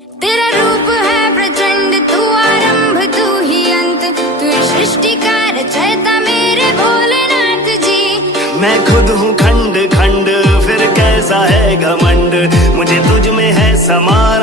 तेरा रूप है प्रचंड, तू आरंभ तू ही अंत, तू सृष्टि का रचयिता मेरे भोलेनाथ जी। मैं खुद हूँ खंड खंड, फिर कैसा है घमंड, मुझे तुझ में है समा